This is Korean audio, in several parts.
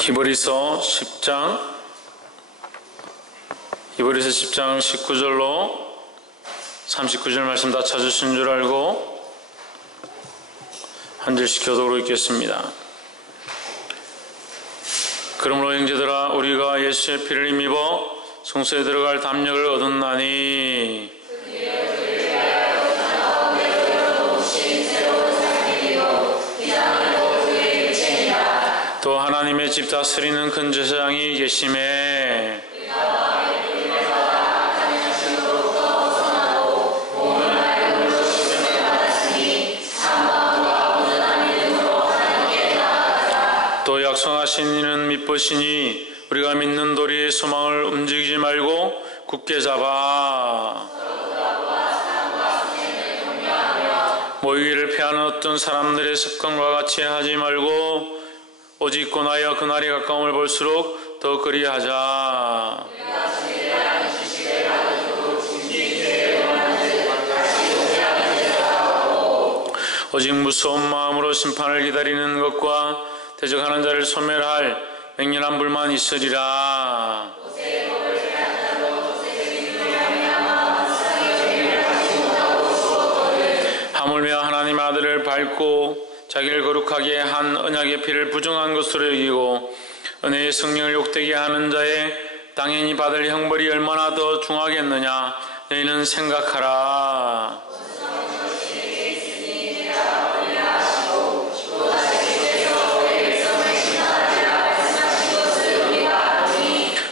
히브리서 10장 19절로 39절 말씀 다 찾으신 줄 알고 한 절씩 교독으로 읽겠습니다. 그러므로 형제들아, 우리가 예수의 피를 힘입어 성소에 들어갈 담력을 얻었나니 또 하나님의 집 다스리는 큰 제사장이 계심에 또 약속하신 이는 믿으시니 우리가 믿는 도리의 소망을 움직이지 말고 굳게 잡아 모이기를 피하는 어떤 사람들의 습관과 같이 하지 말고 오직 권하여 그날이 가까움을 볼수록 더 그리하자. 오직 무서운 마음으로 심판을 기다리는 것과 대적하는 자를 소멸할 맹렬한 불만 있으리라. 하물며 하나님의 아들을 밟고 자기를 거룩하게 한 언약의 피를 부정한 것으로 여기고 은혜의 성령을 욕되게 하는 자의 당연히 받을 형벌이 얼마나 더 중하겠느냐 너희는 생각하라.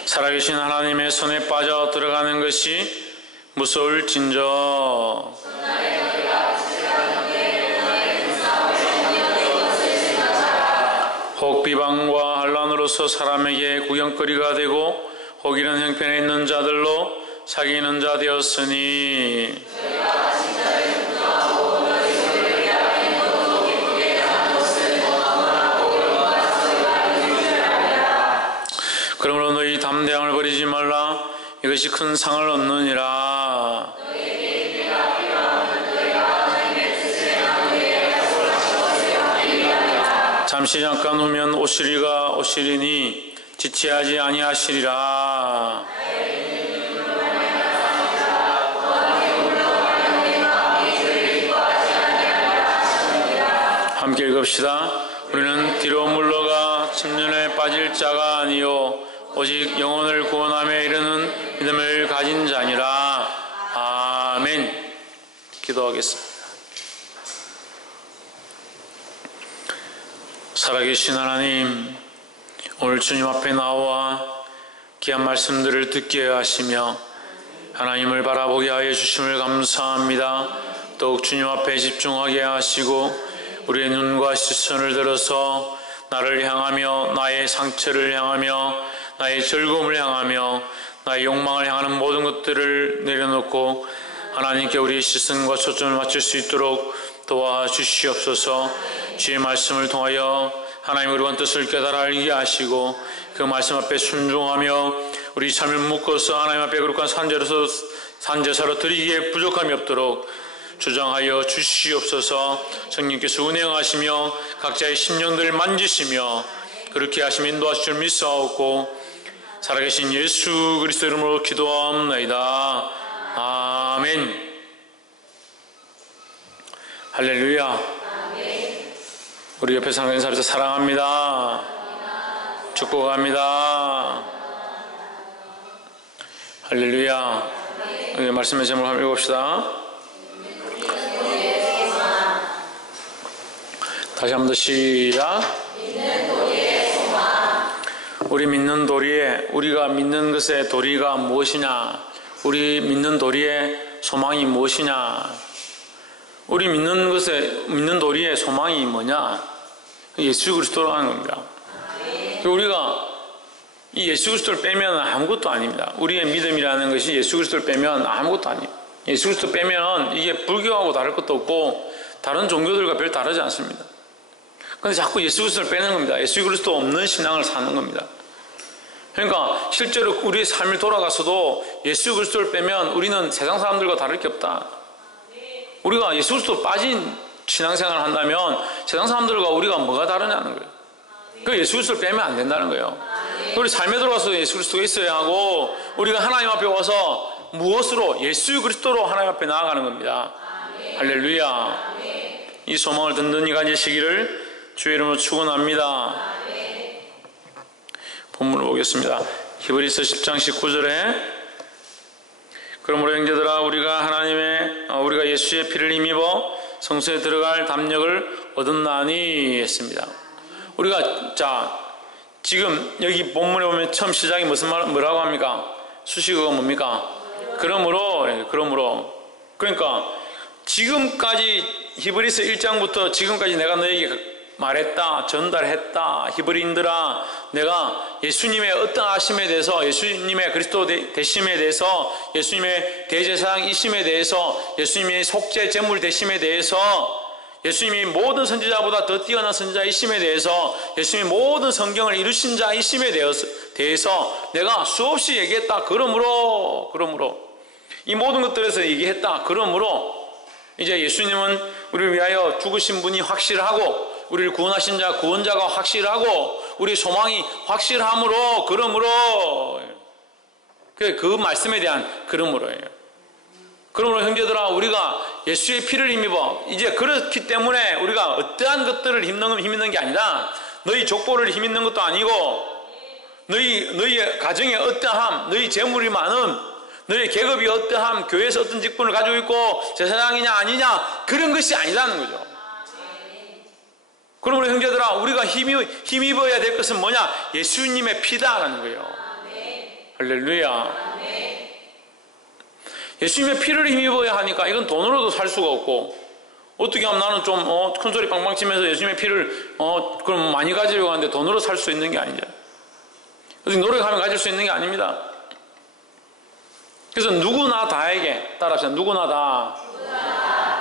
살아계신 하나님의 손에 빠져 들어가는 것이 무서울진저. 혹 비방과 환난으로서 사람에게 구경거리가 되고 혹 이런 형편에 있는 자들로 사귀는 자 되었으니 그러므로 너희 담대함을 버리지 말라. 이것이 큰 상을 얻느니라. 잠시 잠깐 후면 오시리가 오시리니 지체하지 아니하시리라. 함께 읽읍시다. 우리는 뒤로 물러가 침륜에 빠질 자가 아니요 오직 영혼을 구원함에 이르는 믿음을 가진 자니라. 아멘. 기도하겠습니다. 살아계신 하나님, 오늘 주님 앞에 나와 귀한 말씀들을 듣게 하시며 하나님을 바라보게 하여 주심을 감사합니다. 더욱 주님 앞에 집중하게 하시고 우리의 눈과 시선을 들어서 나를 향하며 나의 상처를 향하며 나의 즐거움을 향하며 나의 욕망을 향하는 모든 것들을 내려놓고 하나님께 우리의 시선과 초점을 맞출 수 있도록 도와주시옵소서. 주의 말씀을 통하여 하나님 우리의 뜻을 깨달아 알게 하시고 그 말씀 앞에 순종하며 우리 삶을 묶어서 하나님 앞에 거룩한 산제사로 드리기에 부족함이 없도록 주장하여 주시옵소서. 성령께서 운행하시며 각자의 심령들을 만지시며 그렇게 하시며 인도하실 줄 믿사옵고 살아계신 예수 그리스도 이름으로 기도하옵나이다. 아멘. 할렐루야. 우리 옆에 사는 사람들 사랑합니다. 축복합니다. 할렐루야. 우리 말씀의 제목을 한번 읽읍시다. 다시 한번 더 시작. 우리 믿는 도리에, 우리가 믿는 것의 도리가 무엇이냐? 우리 믿는 도리의 소망이 무엇이냐? 우리 믿는 도리의 소망이 뭐냐? 예수 그리스도라는 겁니다. 우리가 이 예수 그리스도를 빼면 아무것도 아닙니다. 우리의 믿음이라는 것이 예수 그리스도를 빼면 아무것도 아니에요. 예수 그리스도 빼면 이게 불교하고 다를 것도 없고 다른 종교들과 별 다르지 않습니다. 그런데 자꾸 예수 그리스도를 빼는 겁니다. 예수 그리스도 없는 신앙을 사는 겁니다. 그러니까 실제로 우리의 삶을 돌아가서도 예수 그리스도를 빼면 우리는 세상 사람들과 다를 게 없다. 우리가 예수 그리스도 빠진 신앙생활을 한다면 세상 사람들과 우리가 뭐가 다르냐는 거예요. 그 예수 그리스도를 빼면 안 된다는 거예요. 우리 삶에 들어가서 예수 그리스도가 있어야 하고, 우리가 하나님 앞에 와서 무엇으로? 예수 그리스도로 하나님 앞에 나아가는 겁니다. 할렐루야. 이 소망을 든든히 가지시기를 주의 이름으로 축원합니다. 본문을 보겠습니다. 히브리서 10장 19절에 그러므로 형제들아 우리가 예수의 피를 힘입어 성소에 들어갈 담력을 얻었나니 했습니다. 우리가 지금 여기 본문에 보면 처음 시작이 뭐라고 합니까? 수식어가 뭡니까? 그러므로 그러니까 지금까지 히브리서 1장부터 지금까지 내가 너에게 말했다, 전달했다. 히브리인들아, 내가 예수님의 어떤 하심에 대해서, 예수님의 그리스도 되심에 대해서, 예수님의 대제사장이심에 대해서, 대해서, 속죄 제물 되심에 대해서, 예수님이 모든 선지자보다 더 뛰어난 선지자이심에 대해서, 예수님이 모든 성경을 이루신 자이심에 대해서 내가 수없이 얘기했다. 그러므로 이 모든 것들에서 얘기했다. 그러므로 이제 예수님은 우리를 위하여 죽으신 분이 확실하고, 우리를 구원하신 자, 구원자가 확실하고, 우리 소망이 확실함으로, 그러므로, 그 말씀에 대한 그러므로예요. 그러므로 형제들아, 우리가 예수의 피를 힘입어, 이제 그렇기 때문에 우리가 어떠한 것들을 힘입는 게 아니라, 너희 족보를 힘입는 것도 아니고, 너희 가정에 어떠함, 너희 재물이 많음, 너희 계급이 어떠함, 교회에서 어떤 직분을 가지고 있고 제사장이냐 아니냐, 그런 것이 아니라는 거죠. 그러므로 형제들아, 우리가 힘입어야 될 것은 뭐냐? 예수님의 피다라는 거예요. 할렐루야. 예수님의 피를 힘입어야 하니까 이건 돈으로도 살 수가 없고, 어떻게 하면 나는 좀 큰소리 빵빵 치면서 예수님의 피를 그럼 많이 가지려고 하는데 돈으로 살 수 있는 게 아니죠. 어떻게 노력하면 가질 수 있는 게 아닙니다. 그래서 누구나 다에게, 따라하시면 누구나 다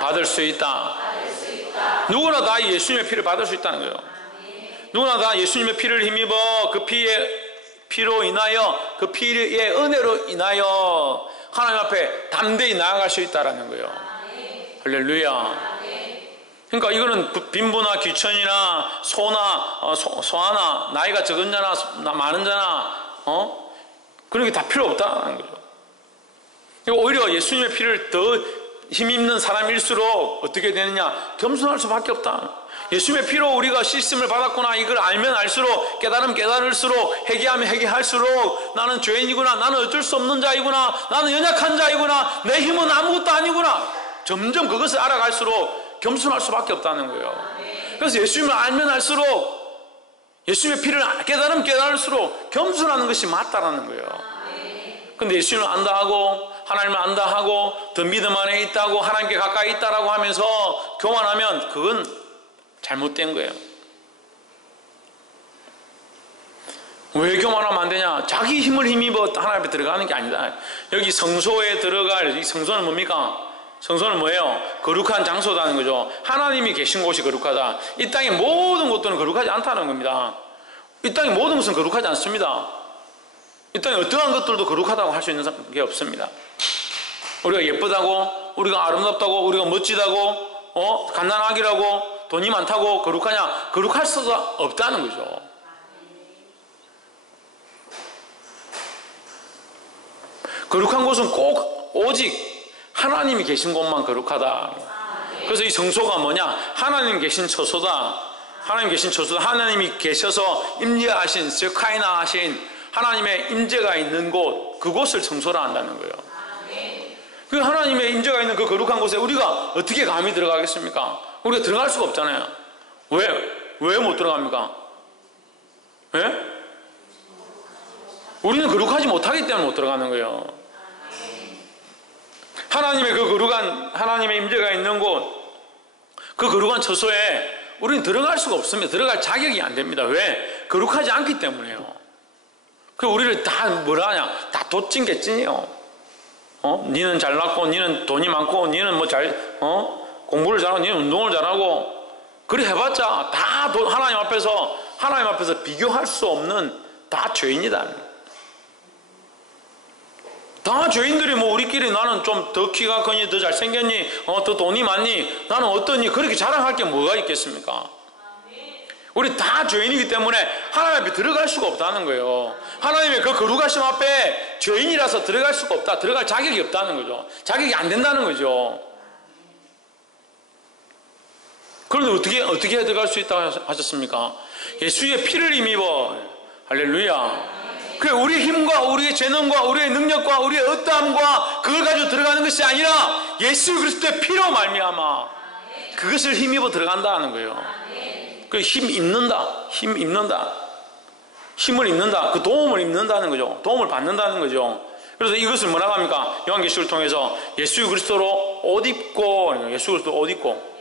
받을 수 있다. 누구나 다 예수님의 피를 받을 수 있다는 거예요. 누구나 다 예수님의 피를 힘입어 그 피로 인하여, 그 피의 은혜로 인하여 하나님 앞에 담대히 나아갈 수 있다는 거예요. 할렐루야. 그러니까 이거는 빈부나 귀천이나 소하나 나이가 적은 자나 많은 자나 그런 게 다 필요 없다는 거죠. 오히려 예수님의 피를 더 힘입는 사람일수록 어떻게 되느냐? 겸손할 수밖에 없다. 예수님의 피로 우리가 씻음을 받았구나, 이걸 알면 알수록, 깨달을수록, 회개하면 회개할수록 나는 죄인이구나, 나는 어쩔 수 없는 자이구나, 나는 연약한 자이구나, 내 힘은 아무것도 아니구나, 점점 그것을 알아갈수록 겸손할 수밖에 없다는 거예요. 그래서 예수님을 알면 알수록, 예수님의 피를 깨달으면 깨달을수록 겸손하는 것이 맞다라는 거예요. 근데 예수님을 안다 하고, 하나님을 안다 하고, 더 믿음 안에 있다고, 하나님께 가까이 있다라고 하면서 교만하면 그건 잘못된 거예요. 왜 교만하면 안 되냐? 자기 힘을 힘입어 하나님 앞에 들어가는 게 아니다. 여기 성소에 들어갈, 이 성소는 뭡니까? 성소는 뭐예요? 거룩한 장소라는 거죠. 하나님이 계신 곳이 거룩하다. 이 땅의 모든 것들은 거룩하지 않다는 겁니다. 이 땅의 모든 것은 거룩하지 않습니다. 이 땅에 어떠한 것들도 거룩하다고 할 수 있는 게 없습니다. 우리가 예쁘다고, 우리가 아름답다고, 우리가 멋지다고, 갓난아기라고, 돈이 많다고 거룩하냐? 거룩할 수가 없다는 거죠. 거룩한 곳은 꼭 오직 하나님이 계신 곳만 거룩하다. 그래서 이 성소가 뭐냐? 하나님 계신 처소다. 하나님 계신 처소다. 하나님이 계셔서 임재하신, 셔카이나 하신 하나님의 임재가 있는 곳, 그곳을 성소라 한다는 거예요. 그 하나님의 임재가 있는 그 거룩한 곳에 우리가 어떻게 감히 들어가겠습니까? 우리가 들어갈 수가 없잖아요. 왜 못 들어갑니까? 왜? 우리는 거룩하지 못하기 때문에 못 들어가는 거예요. 하나님의 그 거룩한, 하나님의 임재가 있는 곳, 그 거룩한 처소에 우리는 들어갈 수가 없습니다. 들어갈 자격이 안 됩니다. 왜? 거룩하지 않기 때문에요. 그 우리를 다 뭐라 하냐? 다 도찐 개찐이요. 니는 잘났고, 니는 돈이 많고, 니는 공부를 잘하고, 니는 운동을 잘하고, 그래 해봤자 다 하나님 앞에서 비교할 수 없는 다 죄인이다. 다 죄인들이 우리끼리 나는 좀 더 키가 크니, 더 잘생겼니, 더 돈이 많니, 나는 어떠니, 그렇게 자랑할 게 뭐가 있겠습니까? 우리 다 죄인이기 때문에 하나님 앞에 들어갈 수가 없다는 거예요. 하나님의 그 거룩하심 앞에 죄인이라서 들어갈 수가 없다. 들어갈 자격이 없다는 거죠. 자격이 안 된다는 거죠. 그런데 어떻게 들어갈 수 있다고 하셨습니까? 예수의 피를 힘입어. 할렐루야. 그래, 우리의 힘과 우리의 재능과 우리의 능력과 우리의 어떠함과 그걸 가지고 들어가는 것이 아니라 예수 그리스도의 피로 말미암아 그것을 힘입어 들어간다는 거예요. 그 힘 입는다. 힘을 입는다. 그 도움을 입는다는 거죠. 도움을 받는다는 거죠. 그래서 이것을 뭐라고 합니까? 요한계시록을 통해서 예수 그리스도로 옷 입고, 예수 그리스도 옷 입고,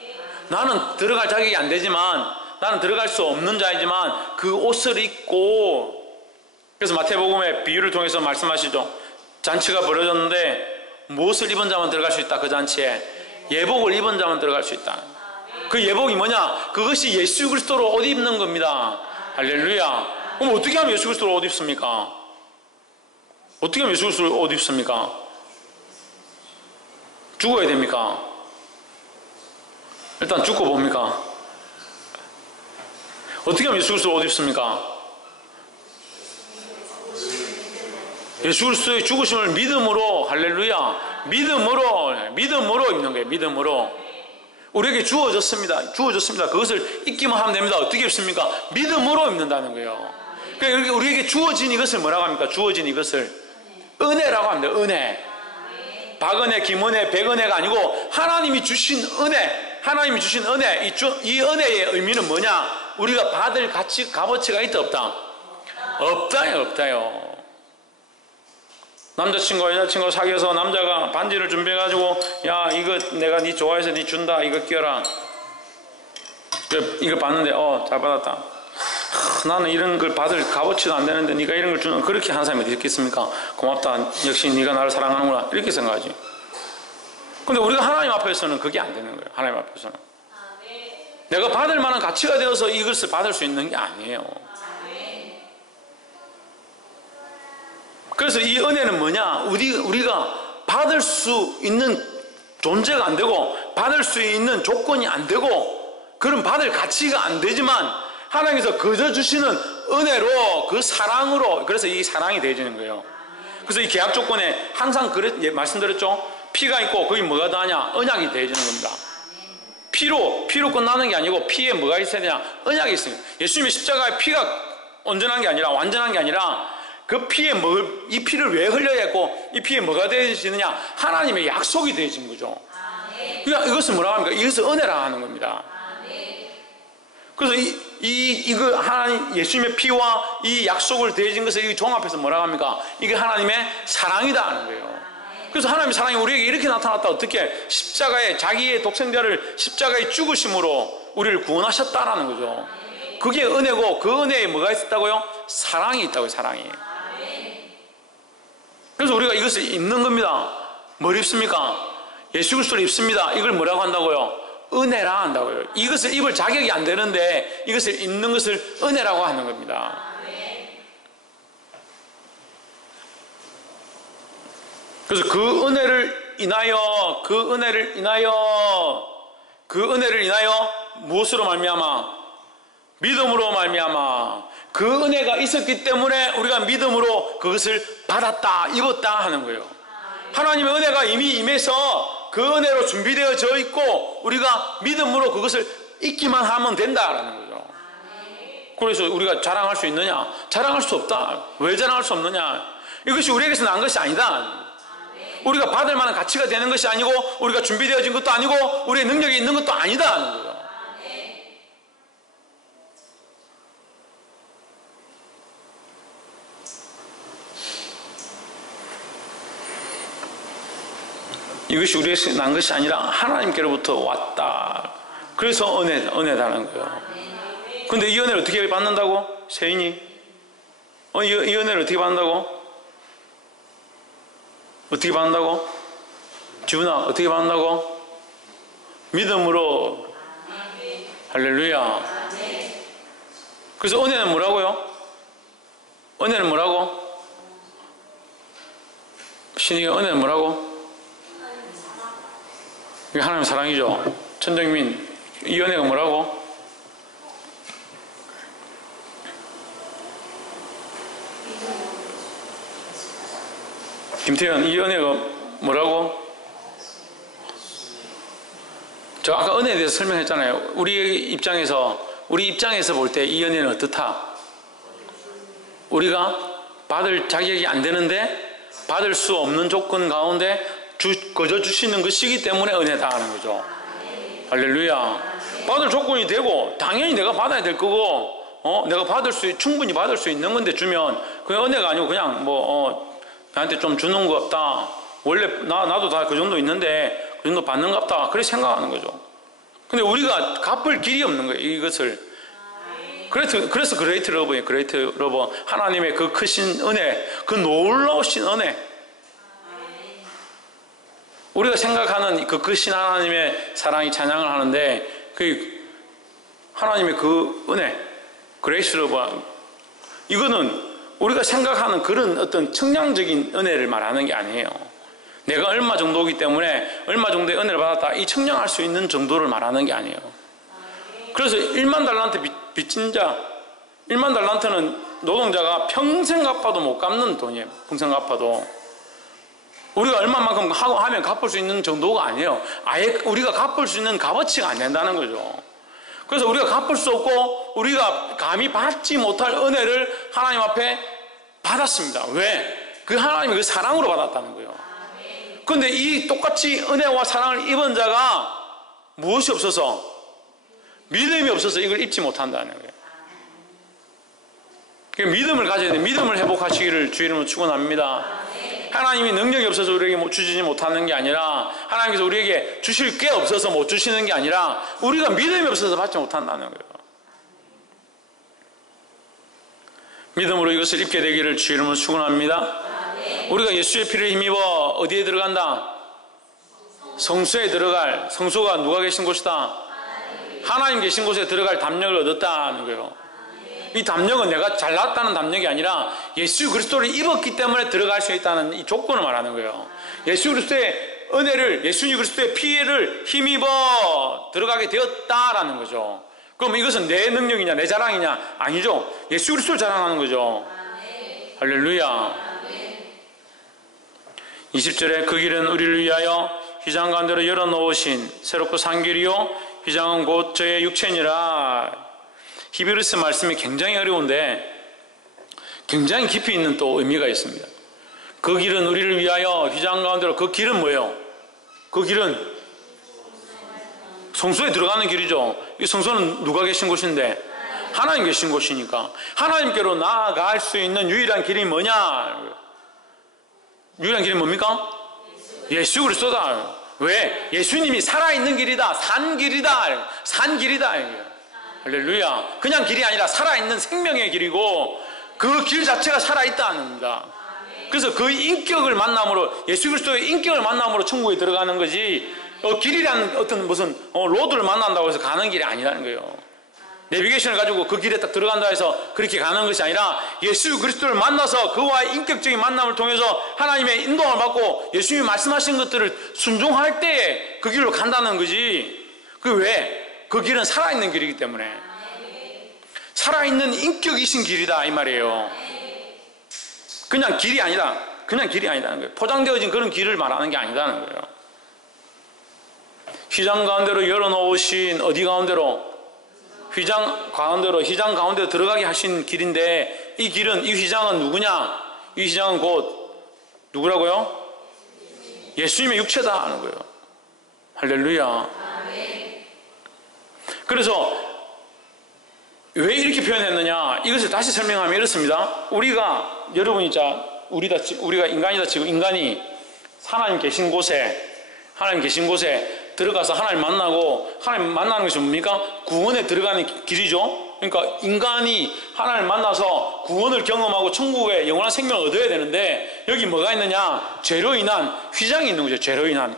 나는 들어갈 자격이 안 되지만, 나는 들어갈 수 없는 자이지만 그 옷을 입고, 그래서 마태복음의 비유를 통해서 말씀하시죠. 잔치가 벌어졌는데 무엇을 입은 자만 들어갈 수 있다. 그 잔치에 예복을 입은 자만 들어갈 수 있다. 그 예복이 뭐냐? 그것이 예수 그리스도로 옷 입는 겁니다. 할렐루야. 그럼 어떻게 하면 예수 그리스도로 옷 입습니까? 어떻게 하면 예수 그리스도로 옷 입습니까? 죽어야 됩니까? 일단 죽고 봅니까? 어떻게 하면 예수 그리스도로 옷 입습니까? 예수 그리스도의 죽으심을 믿음으로, 할렐루야, 믿음으로 입는 거예요. 믿음으로. 우리에게 주어졌습니다. 그것을 입기만 하면 됩니다. 어떻게 입습니까? 믿음으로 입는다는 거예요. 그러니까 우리에게 주어진 이것을 뭐라고 합니까? 주어진 이것을 은혜라고 합니다. 은혜. 박은혜, 김은혜, 백은혜가 아니고 하나님이 주신 은혜. 이 은혜의 의미는 뭐냐? 우리가 받을 가치, 값어치가 있다 없다? 없다요. 남자친구와 여자친구 사귀어서 남자가 반지를 준비해가지고, 야, 이거 내가 네 좋아해서 네 준다. 이거 끼워라. 이거 봤는데 잘 받았다. 나는 이런 걸 받을 값어치도 안 되는데 네가 이런 걸 주는, 그렇게 하는 사람이 어디 있겠습니까? 고맙다. 역시 네가 나를 사랑하는구나. 이렇게 생각하지. 근데 우리가 하나님 앞에서는 그게 안 되는 거예요. 하나님 앞에서는 내가 받을 만한 가치가 되어서 이것을 받을 수 있는 게 아니에요. 그래서 이 은혜는 뭐냐? 우리가 받을 수 있는 존재가 안 되고, 받을 수 있는 조건이 안 되고, 그런 받을 가치가 안 되지만 하나님께서 거저 주시는 은혜로, 그 사랑으로, 그래서 이 사랑이 되어지는 거예요. 그래서 이 계약 조건에 항상 말씀드렸죠? 피가 있고 거기 뭐가 더하냐? 언약이 되어지는 겁니다. 피로 끝나는 게 아니고 피에 뭐가 있어야 되냐? 언약이 있습니다. 예수님의 십자가의 피가 온전한 게 아니라, 완전한 게 아니라, 그 피에 이 피를 왜 흘려야 했고, 이 피에 뭐가 되어지느냐? 하나님의 약속이 되어진 거죠. 그러니까 이것을 뭐라고 합니까? 이것을 은혜라 하는 겁니다. 그래서 이거 하나님, 예수님의 피와 이 약속을 되어진 것을 이 종합해서 뭐라고 합니까? 이게 하나님의 사랑이다 하는 거예요. 그래서 하나님의 사랑이 우리에게 이렇게 나타났다. 어떻게? 십자가에, 자기의 독생자를 십자가의 죽으심으로 우리를 구원하셨다라는 거죠. 그게 은혜고, 그 은혜에 뭐가 있었다고요? 사랑이 있다고요. 사랑이. 그래서 우리가 이것을 입는 겁니다. 뭘 입습니까? 예수 그리스도를 입습니다. 이걸 뭐라고 한다고요? 은혜라 한다고요. 이것을 입을 자격이 안 되는데 이것을 입는 것을 은혜라고 하는 겁니다. 그래서 그 은혜를 인하여 무엇으로 말미암아? 믿음으로 말미암아. 그 은혜가 있었기 때문에 우리가 믿음으로 그것을 받았다, 입었다 하는 거예요. 하나님의 은혜가 이미 임해서 그 은혜로 준비되어져 있고 우리가 믿음으로 그것을 입기만 하면 된다라는 거죠. 그래서 우리가 자랑할 수 있느냐? 자랑할 수 없다. 왜 자랑할 수 없느냐? 이것이 우리에게서 난 것이 아니다. 우리가 받을 만한 가치가 되는 것이 아니고, 우리가 준비되어진 것도 아니고, 우리의 능력이 있는 것도 아니다 하는 거죠. 이것이 우리에게서 난 것이 아니라 하나님께로부터 왔다. 그래서 은혜다는 거예요. 근데 이 은혜를 어떻게 받는다고? 세인이? 이 은혜를 어떻게 받는다고? 어떻게 받는다고? 지훈아, 어떻게 받는다고? 믿음으로. 할렐루야. 그래서 은혜는 뭐라고요? 은혜는 뭐라고? 신이가 은혜는 뭐라고? 이게 하나님의 사랑이죠. 천정민, 이 은혜가 뭐라고? 김태현, 이 은혜가 뭐라고? 저 아까 은혜에 대해서 설명했잖아요. 우리 입장에서 볼 때 이 은혜는 어떻다? 우리가 받을 자격이 안 되는데 받을 수 없는 조건 가운데 거저 주시는 것이기 때문에 은혜다 하는 거죠. 할렐루야. 받을 조건이 되고 당연히 내가 받아야 될 거고 내가 충분히 받을 수 있는 건데 주면 그냥 은혜가 아니고 그냥 나한테 좀 주는 거 없다. 원래 나도 다 그 정도 있는데 그 정도 받는갑다. 그렇게 생각하는 거죠. 근데 우리가 갚을 길이 없는 거예요. 이것을. 그래서 그레이트 러버. 하나님의 그 크신 은혜, 그 놀라우신 은혜. 우리가 생각하는 그 크신 하나님의 사랑이 찬양을 하는데 하나님의 그 은혜, 그레이스 러버, 이거는 우리가 생각하는 그런 어떤 청량적인 은혜를 말하는 게 아니에요. 내가 얼마 정도이기 때문에 얼마 정도의 은혜를 받았다, 이 청량할 수 있는 정도를 말하는 게 아니에요. 그래서 1만 달란트 빚진 자, 1만 달란트는 노동자가 평생 갚아도 못 갚는 돈이에요. 평생 갚아도. 우리가 얼마만큼 하면 갚을 수 있는 정도가 아니에요. 아예 우리가 갚을 수 있는 값어치가 안 된다는 거죠. 그래서 우리가 갚을 수 없고 우리가 감히 받지 못할 은혜를 하나님 앞에 받았습니다. 왜? 그 하나님의 그 사랑으로 받았다는 거예요. 그런데 이 똑같이 은혜와 사랑을 입은 자가 무엇이 없어서, 믿음이 없어서 이걸 입지 못한다는 거예요. 믿음을 가져야 돼요. 믿음을 회복하시기를 주 이름으로 축원합니다. 하나님이 능력이 없어서 우리에게 주시지 못하는 게 아니라, 하나님께서 우리에게 주실 게 없어서 못 주시는 게 아니라 우리가 믿음이 없어서 받지 못한다는 거예요. 믿음으로 이것을 입게 되기를 주 이름으로 축원합니다. 우리가 예수의 피를 힘입어 어디에 들어간다? 성소에 들어갈, 성소가 누가 계신 곳이다? 하나님 계신 곳에 들어갈 담력을 얻었다는 거예요. 이 담력은 내가 잘났다는 담력이 아니라 예수 그리스도를 입었기 때문에 들어갈 수 있다는 이 조건을 말하는 거예요. 예수 그리스도의 은혜를, 예수 그리스도의 피를 힘입어 들어가게 되었다라는 거죠. 그럼 이것은 내 능력이냐 내 자랑이냐? 아니죠. 예수 그리스도를 자랑하는 거죠. 할렐루야. 20절에 그 길은 우리를 위하여 휘장 가운데로 열어놓으신 새롭고 산 길이요 휘장은 곧 저의 육체니라. 히브리서 말씀이 굉장히 어려운데 굉장히 깊이 있는 또 의미가 있습니다. 그 길은 우리를 위하여 휘장 가운데로, 그 길은 뭐예요? 그 길은 성소에 들어가는 길이죠. 이 성소는 누가 계신 곳인데? 하나님 계신 곳이니까 하나님께로 나아갈 수 있는 유일한 길이 뭐냐? 유일한 길이 뭡니까? 예수 그리스도다. 왜? 예수님이 살아있는 길이다, 산 길이다, 산 길이다. 할렐루야. 그냥 길이 아니라 살아있는 생명의 길이고 그 길 자체가 살아있다는 겁니다. 그래서 그 인격을 만남으로, 예수 그리스도의 인격을 만남으로 천국에 들어가는 거지, 길이라는 어떤 무슨 로드를 만난다고 해서 가는 길이 아니라는 거예요. 내비게이션을 가지고 그 길에 딱 들어간다 해서 그렇게 가는 것이 아니라 예수 그리스도를 만나서 그와의 인격적인 만남을 통해서 하나님의 인도를 받고 예수님이 말씀하신 것들을 순종할 때에 그 길로 간다는 거지. 그 왜? 그 길은 살아있는 길이기 때문에. 살아있는 인격이신 길이다 이 말이에요. 그냥 길이 아니다. 그냥 길이 아니다는 거예요. 포장되어진 그런 길을 말하는 게 아니다는 거예요. 휘장 가운데로 열어놓으신, 어디 가운데로? 휘장 가운데로 들어가게 하신 길인데, 이 길은, 이 휘장은 누구냐? 이 휘장은 곧 누구라고요? 예수님의 육체다 하는 거예요. 할렐루야. 그래서 왜 이렇게 표현했느냐? 이것을 다시 설명하면 이렇습니다. 우리가, 여러분이 우리가 인간이다 치고, 인간이 하나님 계신 곳에 들어가서 하나님 만나고, 하나님 만나는 것이 뭡니까? 구원에 들어가는 길이죠. 그러니까 인간이 하나님 만나서 구원을 경험하고 천국의 영원한 생명을 얻어야 되는데, 여기 뭐가 있느냐? 죄로 인한 휘장이 있는 거죠. 죄로 인한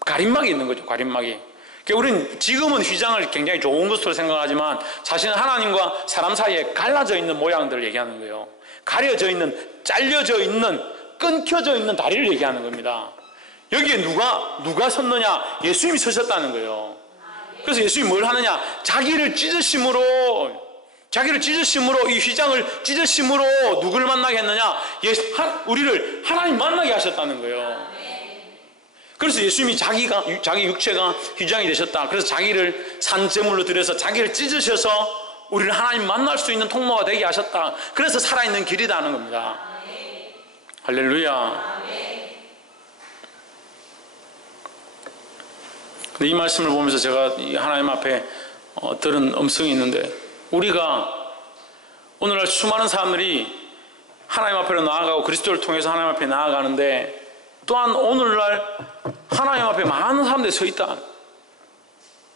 가림막이 있는 거죠. 가림막이. 그러니까 우리는 지금은 휘장을 굉장히 좋은 것으로 생각하지만 사실은 하나님과 사람 사이에 갈라져 있는 모양들을 얘기하는 거예요. 가려져 있는, 잘려져 있는, 끊겨져 있는 다리를 얘기하는 겁니다. 여기에 누가 섰느냐? 예수님이 서셨다는 거예요. 그래서 예수님이 뭘 하느냐? 자기를 찢으심으로 자기를 찢으심으로, 이 휘장을 찢으심으로 누구를 만나게 했느냐? 우리를 하나님 만나게 하셨다는 거예요. 그래서 예수님이 자기 육체가 휘장이 되셨다. 그래서 자기를 산제물로 드려서 자기를 찢으셔서 우리를 하나님 만날 수 있는 통로가 되게 하셨다. 그래서 살아있는 길이다 하는 겁니다. 할렐루야. 근데 이 말씀을 보면서 제가 하나님 앞에 들은 음성이 있는데, 우리가 오늘날 수많은 사람들이 하나님 앞으로 나아가고 그리스도를 통해서 하나님 앞에 나아가는데, 또한 오늘날 하나님 앞에 많은 사람들이 서 있다.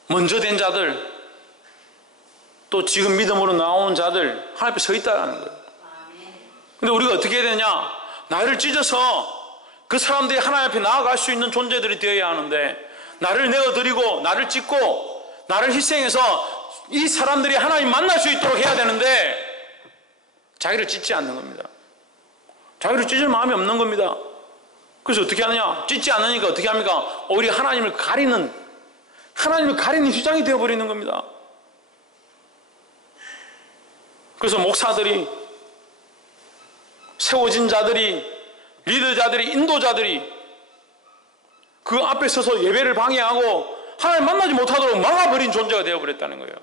먼저 된 자들, 또 지금 믿음으로 나온 자들 하나님 앞에 서 있다는 거예요. 근데 우리가 어떻게 해야 되냐? 나를 찢어서 그 사람들이 하나님 앞에 나아갈 수 있는 존재들이 되어야 하는데, 나를 내어드리고 나를 찢고 나를 희생해서 이 사람들이 하나님 만날 수 있도록 해야 되는데 자기를 찢지 않는 겁니다. 자기를 찢을 마음이 없는 겁니다. 그래서 어떻게 하느냐? 찢지 않으니까 어떻게 합니까? 오히려 하나님을 가리는 휘장이 되어버리는 겁니다. 그래서 목사들이, 세워진 자들이, 리더자들이, 인도자들이 그 앞에 서서 예배를 방해하고 하나님 만나지 못하도록 막아버린 존재가 되어버렸다는 거예요.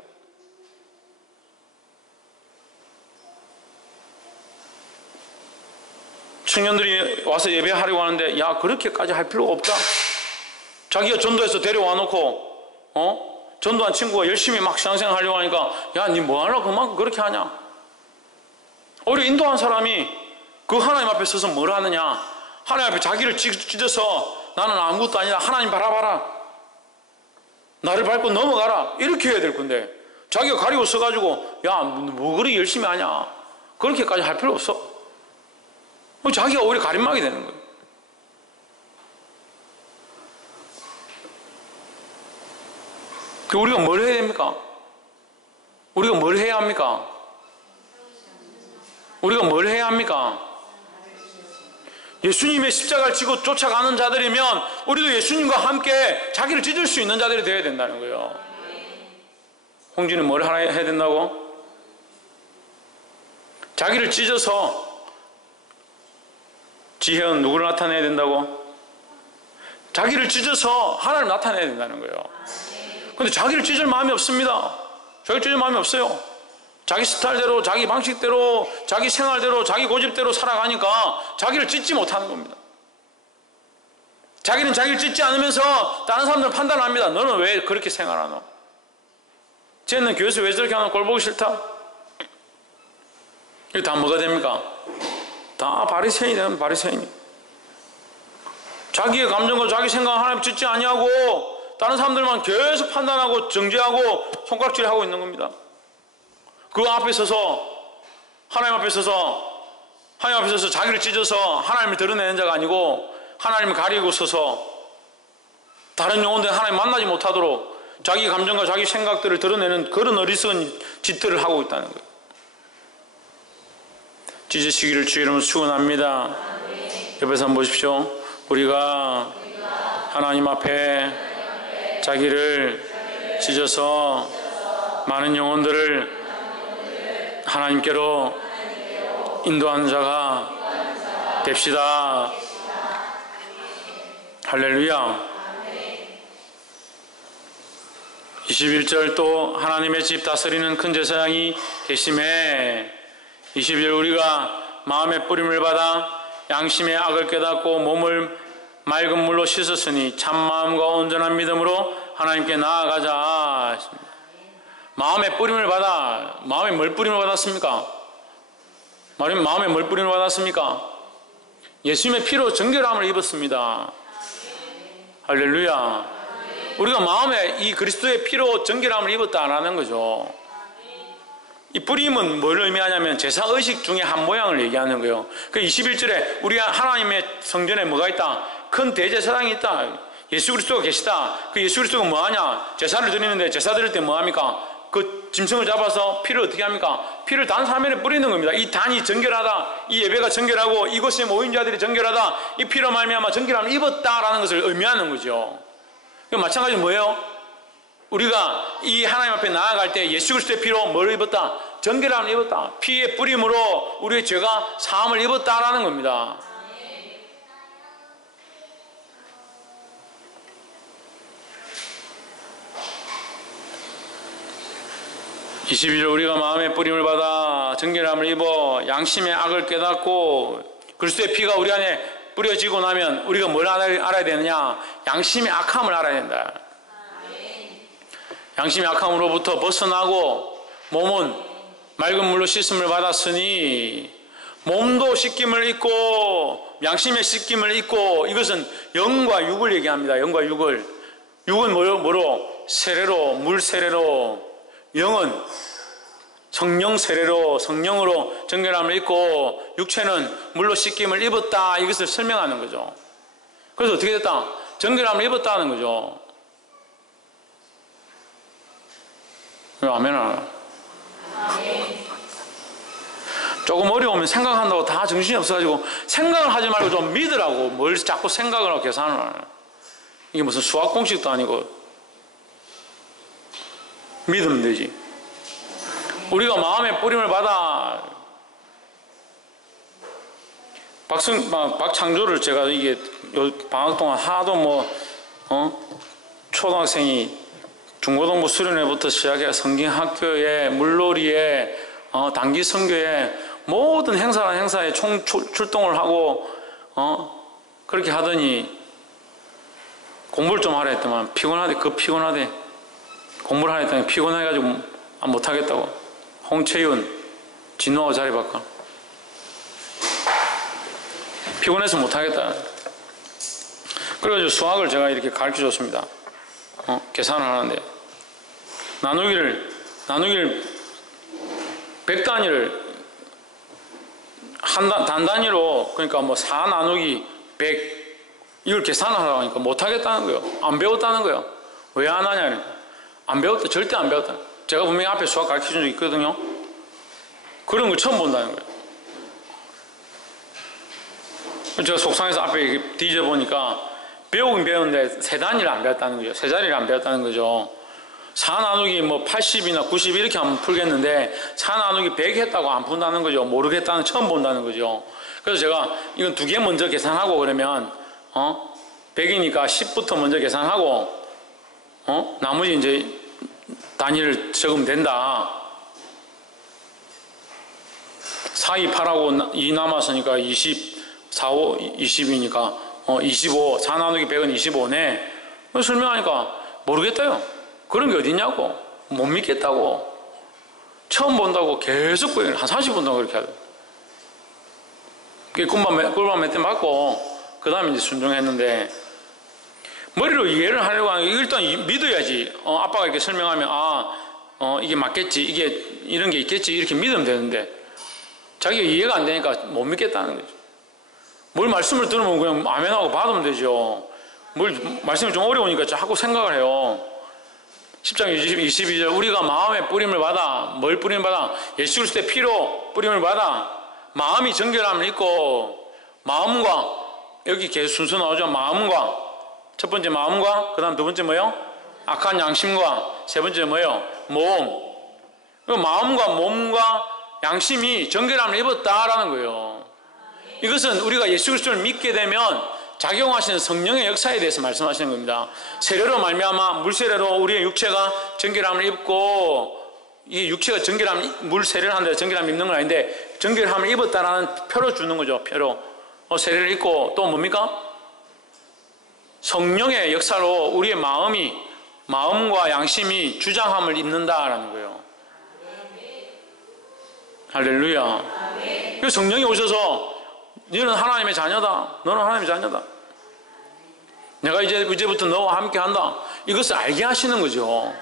청년들이 와서 예배하려고 하는데, 야, 그렇게까지 할 필요가 없다. 자기가 전도해서 데려와 놓고 전도한 친구가 열심히 막 신앙생활 하려고 하니까, 야, 니 뭐 하려고 그만큼 그렇게 하냐? 우리 인도한 사람이 그 하나님 앞에 서서 뭘 하느냐? 하나님 앞에 자기를 찢어서 나는 아무것도 아니다, 하나님 바라봐라, 나를 밟고 넘어가라, 이렇게 해야 될 건데, 자기가 가리고 서가지고 야, 뭐 그렇게 열심히 하냐, 그렇게까지 할 필요 없어. 자기가 오히려 가림막이 되는 거예요. 우리가 뭘 해야 됩니까? 우리가 뭘 해야 합니까? 우리가 뭘 해야 합니까? 예수님의 십자가를 지고 쫓아가는 자들이면 우리도 예수님과 함께 자기를 찢을 수 있는 자들이 되어야 된다는 거예요. 홍진은 뭘 해야 된다고? 자기를 찢어서, 지혜는 누구를 나타내야 된다고? 자기를 찢어서 하나님을 나타내야 된다는 거예요. 근데 자기를 찢을 마음이 없습니다. 자기를 찢을 마음이 없어요. 자기 스타일대로, 자기 방식대로, 자기 생활대로, 자기 고집대로 살아가니까 자기를 찢지 못하는 겁니다. 자기는 자기를 찢지 않으면서 다른 사람들은 판단합니다. 너는 왜 그렇게 생활하노? 쟤는 교회에서 왜 저렇게 하노? 꼴 보기 싫다? 이거 다 뭐가 됩니까? 다 바리새인이 되는 바리새인이. 자기의 감정과 자기 생각을 하나님 찢지 아니하고 다른 사람들만 계속 판단하고 정죄하고 손가락질하고 있는 겁니다. 그 앞에 서서, 하나님 앞에 서서 자기를 찢어서 하나님을 드러내는 자가 아니고 하나님을 가리고 서서 다른 영혼들 하나님 만나지 못하도록 자기 감정과 자기 생각들을 드러내는 그런 어리석은 짓들을 하고 있다는 거예요. 찢으시기를 주의 이름으로 축원합니다. 옆에서 한번 보십시오. 우리가 하나님 앞에 자기를 찢어서 많은 영혼들을 하나님께로 인도하는 자가 됩시다. 할렐루야. 21절, 또 하나님의 집 다스리는 큰 제사장이 계심에 21절, 우리가 마음의 뿌림을 받아 양심의 악을 깨닫고 몸을 맑은 물로 씻었으니 참마음과 온전한 믿음으로 하나님께 나아가자. 마음의 뿌림을 받아, 마음에 뭘 뿌림을 받았습니까? 마음에 뭘 뿌림을 받았습니까? 예수님의 피로 정결함을 입었습니다. 할렐루야. 우리가 마음에 이 그리스도의 피로 정결함을 입었다라는 거죠. 이 뿌림은 뭘 의미하냐면 제사의식 중에 한 모양을 얘기하는 거예요. 그 21절에 우리가 하나님의 성전에 뭐가 있다? 큰 대제사장이 있다. 예수 그리스도가 계시다. 그 예수 그리스도가 뭐하냐? 제사를 드리는데 제사 드릴 때 뭐합니까? 그 짐승을 잡아서 피를 어떻게 합니까? 피를 단 사면에 뿌리는 겁니다. 이 단이 정결하다, 이 예배가 정결하고 이것에 모인 자들이 정결하다, 이 피로 말미암아 정결함을 입었다라는 것을 의미하는 거죠. 마찬가지로 뭐예요? 우리가 이 하나님 앞에 나아갈 때 예수 그리스도의 피로 뭘 입었다? 정결함을 입었다. 피의 뿌림으로 우리의 죄가 사함을 입었다라는 겁니다. 21절 우리가 마음의 뿌림을 받아 정결함을 입어 양심의 악을 깨닫고 그리스도의 피가 우리 안에 뿌려지고 나면 우리가 뭘 알아야 되느냐? 양심의 악함을 알아야 된다. 양심의 악함으로부터 벗어나고 몸은 맑은 물로 씻음을 받았으니 몸도 씻김을 입고 양심의 씻김을 입고 이것은 영과 육을 얘기합니다. 영과 육을. 육은 뭐로? 세례로, 물 세례로. 영은 성령 세례로 성령으로 정결함을 입고 육체는 물로 씻김을 입었다. 이것을 설명하는 거죠. 그래서 어떻게 됐다? 정결함을 입었다는 거죠. 왜 아멘 안 하나? 조금 어려우면 생각한다고 다 정신이 없어가지고 생각을 하지 말고 좀 믿으라고. 뭘 자꾸 생각을 하고 계산을 하나. 이게 무슨 수학 공식도 아니고 믿으면 되지. 우리가 마음의 뿌림을 받아 박창조를 제가 이게 방학 동안 하도 초등학생이 중고등부 수련회부터 시작해 성경학교에 물놀이에 단기 선교에 모든 행사나 행사에 출동을 하고 그렇게 하더니 공부를 좀 하라 했더만 피곤하대. 공부를 하라 했더니 피곤해가지고 못하겠다고. 홍채윤 진호하고 자리 바꿔. 피곤해서 못하겠다. 그래가지고 수학을 제가 이렇게 가르쳐 줬습니다. 계산을 하는데 나누기를 100단위를 단 단위로 그러니까 4 나누기 100 이걸 계산을 하라고 하니까 못하겠다는 거예요. 안 배웠다는 거예요. 왜 안 하냐 그러니까 안 배웠다. 절대 안 배웠다. 제가 분명히 앞에 수학 가르쳐 준 적 있거든요. 그런 걸 처음 본다는 거예요. 제가 속상해서 앞에 이렇게 뒤져보니까 배우긴 배웠는데 세 단위를 안 배웠다는 거죠. 세 자리를 안 배웠다는 거죠. 4 나누기 80이나 90 이렇게 하면 풀겠는데 4 나누기 100 했다고 안 푼다는 거죠. 모르겠다는 처음 본다는 거죠. 그래서 제가 이건 2개 먼저 계산하고 그러면 100이니까 10부터 먼저 계산하고 나머지 이제 단위를 적으면 된다. 4, 2, 8하고 2 남았으니까 20, 4, 5, 20이니까 25, 4 나누기 100은 25네. 설명하니까 모르겠다요. 그런 게 어딨냐고. 못 믿겠다고. 처음 본다고 계속 한 40분 동안 그렇게 하더라고요. 꿀밤 몇 대 맞고 그 다음에 이제 순종했는데 머리로 이해를 하려고 하는 게 일단 믿어야지. 아빠가 이렇게 설명하면 이게 맞겠지. 이게 이런 게 있겠지. 이렇게 믿으면 되는데 자기가 이해가 안 되니까 못 믿겠다는 거죠. 뭘 말씀을 들으면 그냥 아멘하고 받으면 되죠. 말씀이 좀 어려우니까 자꾸 생각을 해요. 10장 22절 우리가 마음의 뿌림을 받아 뭘 뿌림을 받아? 예수 그리스도의 피로 뿌림을 받아 마음이 정결함을 입고 마음과 여기 계속 순서 나오죠. 마음과 첫 번째 마음과 그 다음 두 번째 뭐요? 악한 양심과 세 번째 뭐요? 몸. 마음과 몸과 양심이 정결함을 입었다라는 거예요. 이것은 우리가 예수 그리스도를 믿게 되면 작용하시는 성령의 역사에 대해서 말씀하시는 겁니다. 세례로 말미암아 물세례로 우리의 육체가 정결함을 입고 이 육체가 물 세례를 하는데 정결함을 입는 건 아닌데 정결함을 입었다라는 표로 주는 거죠. 표로. 세례를 입고 또 뭡니까? 성령의 역사로 우리의 마음과 양심이 주장함을 입는다라는 거예요. 할렐루야. 그 성령이 오셔서 너는 하나님의 자녀다. 너는 하나님의 자녀다. 내가 이제부터 너와 함께 한다. 이것을 알게 하시는 거죠.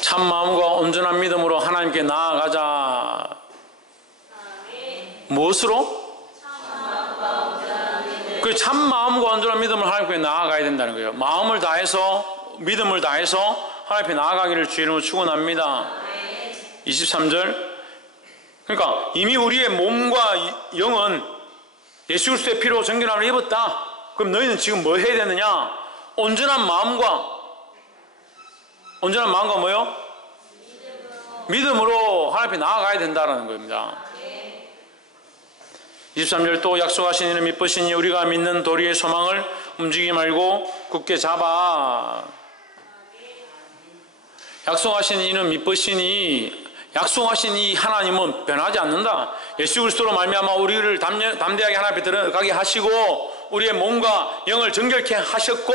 참 마음과 온전한 믿음으로 하나님께 나아가자. 무엇으로? 그 참 마음과 온전한 믿음을 하나님께 나아가야 된다는 거예요. 마음을 다해서 믿음을 다해서 하나님 앞에 나아가기를 주의 이름으로 축원합니다. 23절 그러니까 이미 우리의 몸과 영은 예수 그리스도의 피로 정결함을 입었다. 그럼 너희는 지금 뭐 해야 되느냐? 온전한 마음과 뭐요? 믿음으로 하나님 앞에 나아가야 된다는 겁니다. 23절 또 약속하신 이는 믿으시니 우리가 믿는 도리의 소망을 움직이지 말고 굳게 잡아. 약속하신 이는 믿으시니 약속하신 이 하나님은 변하지 않는다. 예수 그리스도로 말미암아 우리를 담대하게 하나님 앞에 들어가게 하시고 우리의 몸과 영을 정결케 하셨고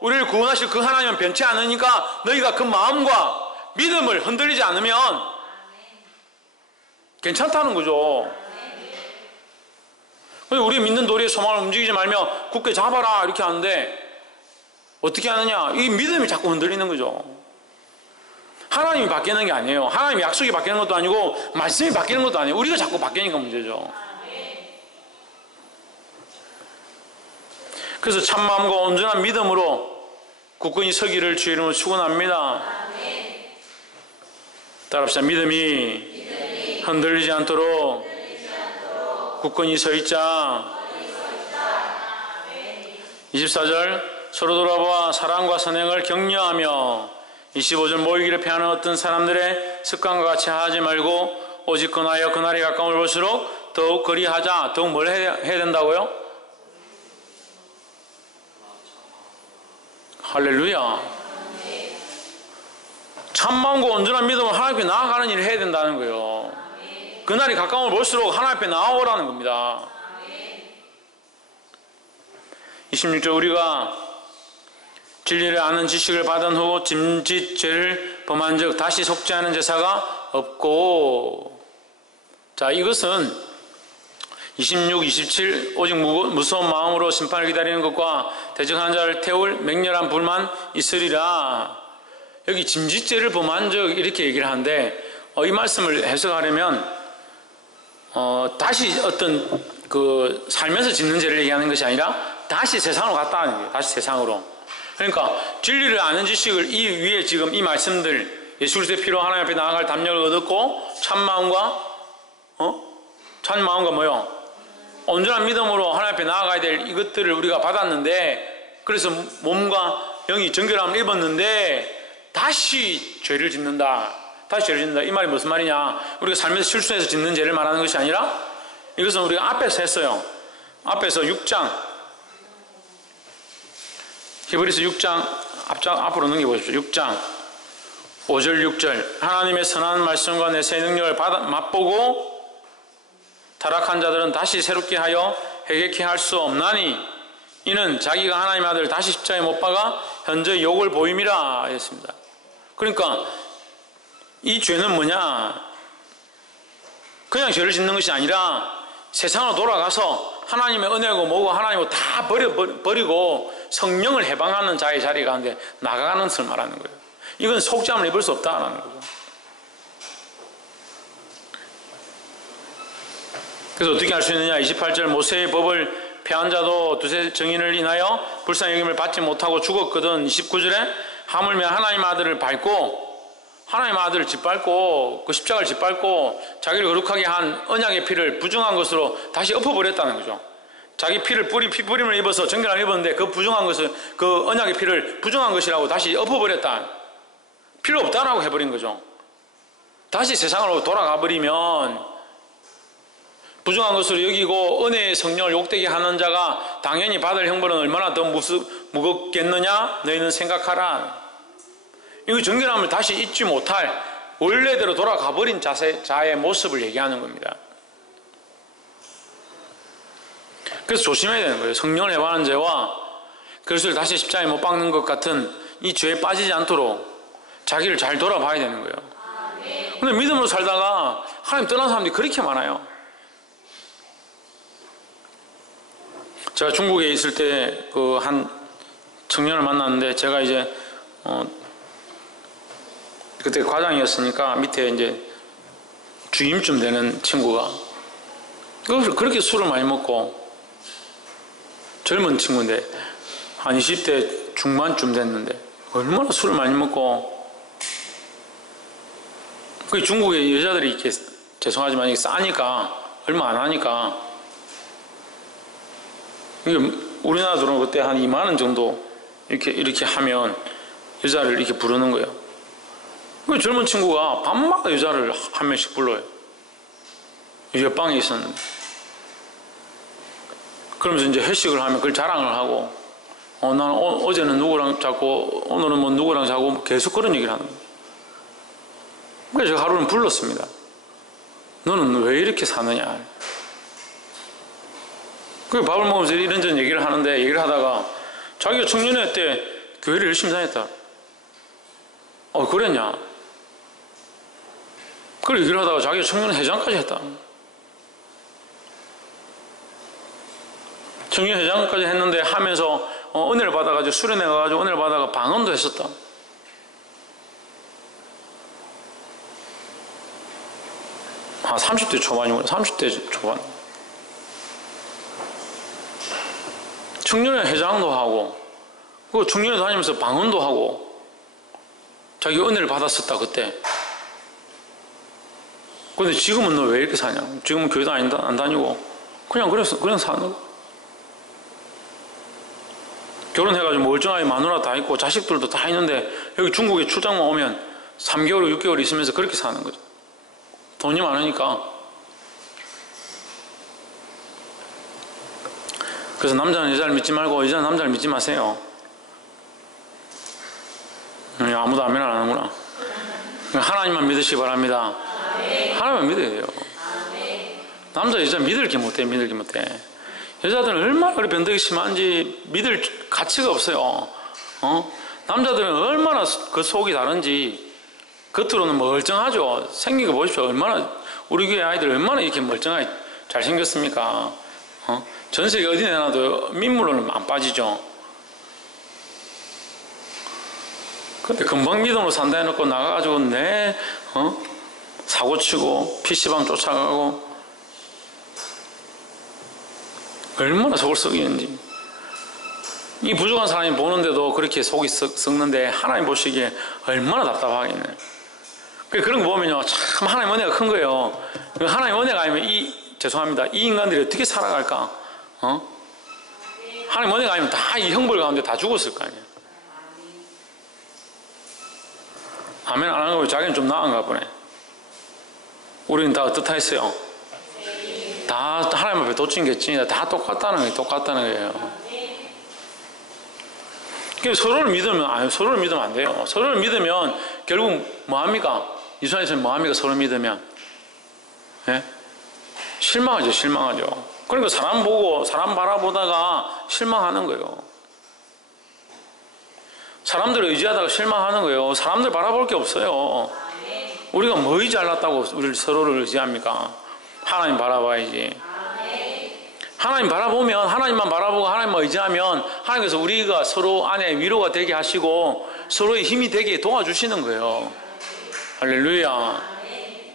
우리를 구원하실 그 하나님은 변치 않으니까 너희가 그 마음과 믿음을 흔들리지 않으면 괜찮다는 거죠. 우리 믿는 도리의 소망을 움직이지 말며 굳게 잡아라 이렇게 하는데 어떻게 하느냐? 이 믿음이 자꾸 흔들리는 거죠. 하나님이 바뀌는 게 아니에요. 하나님의 약속이 바뀌는 것도 아니고 말씀이 바뀌는 것도 아니에요. 우리가 자꾸 바뀌니까 문제죠. 그래서 참마음과 온전한 믿음으로 굳건히 서기를 주의 이름으로 축원합니다. 따라합시다. 믿음이 흔들리지 않도록 굳건히 서 있자. 24절 서로 돌아보아 사랑과 선행을 격려하며 25절 모이기를 피하는 어떤 사람들의 습관과 같이 하지 말고 오직 그나여 그날이 가까움을 볼수록 더욱 그리하자. 더욱 뭘 해야 된다고요? 할렐루야. 참마음과 온전한 믿음으로 하나님 앞에 나아가는 일을 해야 된다는 거예요. 그날이 가까움을 볼수록 하나님 앞에 나아오라는 겁니다. 26절 우리가 진리를 아는 지식을 받은 후 짐짓 죄를 범한 적 다시 속죄하는 제사가 없고. 자, 이것은 26, 27 오직 무서운 마음으로 심판을 기다리는 것과 대적하는 자를 태울 맹렬한 불만 있으리라. 여기 짐짓죄를 범한 적 이렇게 얘기를 하는데 이 말씀을 해석하려면 다시 어떤 그 살면서 짓는 죄를 얘기하는 것이 아니라 다시 세상으로 갔다 하는 거예요. 다시 세상으로. 그러니까 진리를 아는 지식을 이 위에 지금 이 말씀들 예수 그리스도의 피로 하나님 앞에 나아갈 담력을 얻었고 참마음과 뭐요? 온전한 믿음으로 하나님 앞에 나아가야 될 이것들을 우리가 받았는데 그래서 몸과 영이 정결함을 입었는데 다시 죄를 짓는다. 다시 죄를 짓는다. 이 말이 무슨 말이냐? 우리가 살면서 실수해서 짓는 죄를 말하는 것이 아니라 이것은 우리가 앞에서 했어요. 앞에서 6장 히브리서 6장 앞으로 넘겨보십시오. 6장 5절 6절 하나님의 선한 말씀과 내세의 능력을 맛보고 타락한 자들은 다시 새롭게 하여 회개케 할 수 없나니 이는 자기가 하나님의 아들을 다시 십자가에 못 박아 현재 욕을 보임이라 했습니다. 그러니까 이 죄는 뭐냐? 그냥 죄를 짓는 것이 아니라 세상으로 돌아가서 하나님의 은혜고 뭐고 하나님을 다 버리고 성령을 해방하는 자의 자리 가운데 나가는 것을 말하는 거예요. 이건 속죄함을 입을 수 없다는 거죠. 그래서 어떻게 할 수 있느냐? 28절 모세의 법을 폐한 자도 두세 정인을 인하여 불쌍히 여김을 받지 못하고 죽었거든. 29절에 하물며 하나님 아들을 밟고 하나님 아들을 짓밟고 그 십자가를 짓밟고 자기를 거룩하게 한 언약의 피를 부정한 것으로 다시 엎어버렸다는 거죠. 자기 피를 피부림을 입어서 정결함을 입었는데 그 부정한 것을 그 언약의 피를 부정한 것이라고 다시 엎어버렸다. 필요 없다라고 해버린 거죠. 다시 세상으로 돌아가 버리면 부정한 것으로 여기고 은혜의 성령을 욕되게 하는 자가 당연히 받을 형벌은 얼마나 더 무겁겠느냐? 너희는 생각하라. 이거 정결함을 다시 잊지 못할 원래대로 돌아가 버린 자의 모습을 얘기하는 겁니다. 그래서 조심해야 되는 거예요. 성령을 해방하는 죄와 그리스도를 다시 십자가에 못 박는 것 같은 이 죄에 빠지지 않도록 자기를 잘 돌아봐야 되는 거예요. 근데 믿음으로 살다가 하나님 떠난 사람들이 그렇게 많아요. 제가 중국에 있을 때 그 한 청년을 만났는데 제가 이제 그때 과장이었으니까 밑에 이제 주임쯤 되는 친구가 그렇게 술을 많이 먹고 젊은 친구인데 한 20대 중반쯤 됐는데 얼마나 술을 많이 먹고 그 중국의 여자들이 이렇게 죄송하지만 이게 싸니까 얼마 안 하니까 우리나라 돈으로 그때 한 2만 원 정도 이렇게 하면 여자를 이렇게 부르는 거예요. 그 젊은 친구가 밤마다 여자를 한 명씩 불러요. 옆방에 있었는데. 그러면서 이제 회식을 하면 그걸 자랑을 하고, 나는 어제는 누구랑 자고, 오늘은 뭐 누구랑 자고, 계속 그런 얘기를 하는 거예요. 그래서 제가 하루는 불렀습니다. 너는 왜 이렇게 사느냐. 그 밥을 먹으면서 이런저런 얘기를 하는데, 얘기를 하다가 자기가 청년회 때 교회를 열심히 다녔다. 그랬냐? 그걸 얘기를 하다가 자기가 청년회 회장까지 했다. 청년 회장까지 했는데 하면서 은혜를 받아가지고 수련회 가가지고 은혜를 받아가 방언도 했었다. 아, 30대 초반이구나. 30대 초반. 청년회 회장도 하고, 그 청년회 다니면서 방언도 하고, 자기 은혜를 받았었다, 그때. 근데 지금은 너 왜 이렇게 사냐? 지금은 교회도 안 다니고, 그냥 사는 거. 결혼해가지고 멀쩡하게 마누라 다 있고, 자식들도 다 있는데, 여기 중국에 출장만 오면 3개월, 6개월 있으면서 그렇게 사는 거죠. 돈이 많으니까. 그래서 남자는 여자를 믿지 말고, 여자는 남자를 믿지 마세요. 아무도 아멘 안 하는구나. 하나님만 믿으시기 바랍니다. 하나님만 믿어야 돼요. 남자 여자 믿을 게 못해. 여자들은 얼마나 그렇게 변덕이 심한지 믿을 가치가 없어요. 남자들은 얼마나 그 속이 다른지. 겉으로는 멀쩡하죠. 생긴 거 보십시오. 얼마나 우리 교회 아이들 얼마나 이렇게 멀쩡하게 잘생겼습니까? 전 세계 어디 내놔도 민물로는 안 빠지죠. 근데 금방 믿음으로 산다 해놓고 나가가지고 사고치고 PC방 쫓아가고 얼마나 속을 썩이는지. 이 부족한 사람이 보는데도 그렇게 속이 썩는데 하나님 보시기에 얼마나 답답하겠네. 그런 거 보면요, 참 하나님 은혜가 큰 거예요. 하나님 은혜가 아니면 죄송합니다, 이 인간들이 어떻게 살아갈까? 하나님 은혜가 아니면 다 이 형벌 가운데 다 죽었을 거 아니에요. 아멘 안 하는 거 자기는 좀 나은가 보네. 우리는 다 어떻다 했어요? 다 하나님 앞에 도찐겠지. 다 똑같다는 거예요. 서로를 믿으면, 서로를 믿으면 안 돼요. 서로를 믿으면 결국 뭐합니까? 이수환에서는 뭐합니까? 서로 믿으면. 예? 실망하죠. 그러니까 사람 바라보다가 실망하는 거예요. 사람들을 의지하다가 실망하는 거예요. 사람들 바라볼 게 없어요. 우리가 뭐이 잘났다고 우리 서로를 의지합니까? 하나님 바라봐야지. 하나님 바라보면, 하나님만 바라보고 하나님만 의지하면 하나님께서 우리가 서로 안에 위로가 되게 하시고 서로의 힘이 되게 도와주시는 거예요. 할렐루야.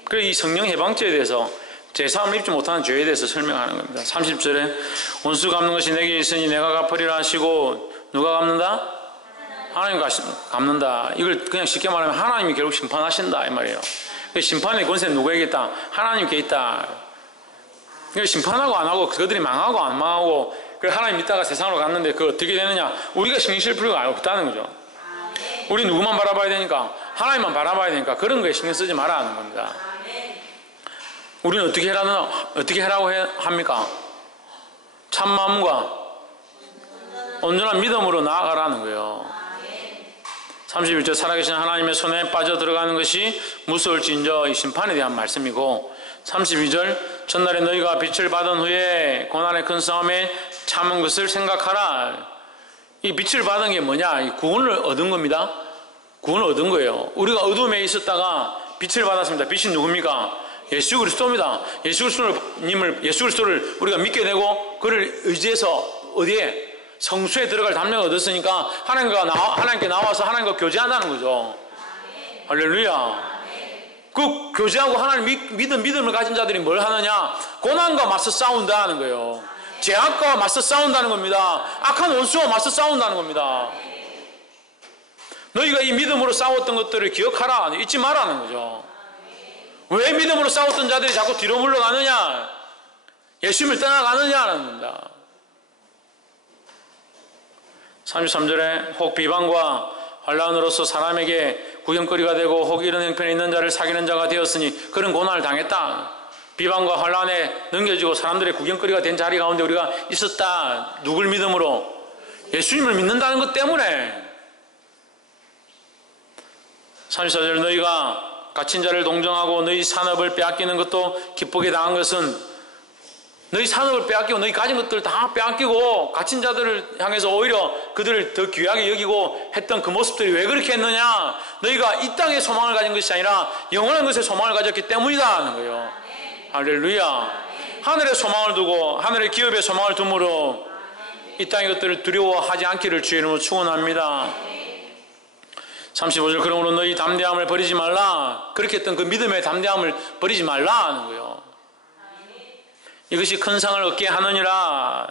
그래서 이 성령 해방죄에 대해서 제3을 입지 못하는 죄에 대해서 설명하는 겁니다. 30절에 원수 갚는 것이 내게 있으니 내가 갚으리라 하시고, 누가 갚는다? 하나님 갚는다. 이걸 그냥 쉽게 말하면 하나님이 결국 심판하신다 이 말이에요. 심판의 권세는 누구에게 있다? 하나님께 있다. 심판하고 안 하고 그들이 망하고 안 망하고 하나님 믿다가 세상으로 갔는데 그 어떻게 되느냐? 우리가 신경 쓸 필요가 없다는 거죠. 우리 누구만 바라봐야 되니까? 하나님만 바라봐야 되니까 그런 거에 신경 쓰지 말아 하는 겁니다. 우리는 어떻게 하라고 합니까? 참 마음과 온전한 믿음으로 나아가라는 거예요. 31절 살아계신 하나님의 손에 빠져 들어가는 것이 무서울지인저 이 심판에 대한 말씀이고, 32절 전날에 너희가 빛을 받은 후에 고난의 큰 싸움에 참은 것을 생각하라. 이 빛을 받은 게 뭐냐? 이 구원을 얻은 겁니다. 구원을 얻은 거예요. 우리가 어둠에 있었다가 빛을 받았습니다. 빛이 누굽니까? 예수 그리스도입니다. 예수 그리스도를 우리가 믿게 되고 그를 의지해서 어디에? 성수에 들어갈 담력을 얻었으니까 하나님께 나와서 하나님과 교제한다는 거죠. 할렐루야. 그 교제하고 하나님 믿음을 가진 자들이 뭘 하느냐? 고난과 맞서 싸운다는 거예요. 죄악과 맞서 싸운다는 겁니다. 악한 원수와 맞서 싸운다는 겁니다. 너희가 이 믿음으로 싸웠던 것들을 기억하라. 잊지 말라는 거죠. 왜 믿음으로 싸웠던 자들이 자꾸 뒤로 물러가느냐? 예수님을 떠나가느냐는 겁니다. 33절에 혹 비방과 환난으로서 사람에게 구경거리가 되고 혹 이런 형편에 있는 자를 사귀는 자가 되었으니 그런 고난을 당했다. 비방과 환난에 넘겨지고 사람들의 구경거리가 된 자리 가운데 우리가 있었다. 누굴 믿음으로? 예수님을 믿는다는 것 때문에. 34절 너희가 갇힌 자를 동정하고 너희 산업을 빼앗기는 것도 기쁘게 당한 것은 너희 산업을 빼앗기고 너희 가진 것들 다 빼앗기고 갇힌 자들을 향해서 오히려 그들을 더 귀하게 여기고 했던 그 모습들이 왜 그렇게 했느냐? 너희가 이 땅에 소망을 가진 것이 아니라 영원한 것에 소망을 가졌기 때문이다 하는 거예요. 할렐루야. 하늘에 소망을 두고 하늘의 기업에 소망을 두므로 이 땅의 것들을 두려워하지 않기를 주의 이름으로 축원합니다. 35절 그러므로 너희 담대함을 버리지 말라. 그렇게 했던 그 믿음의 담대함을 버리지 말라 하는 거예요. 이것이 큰 상을 얻게 하느니라.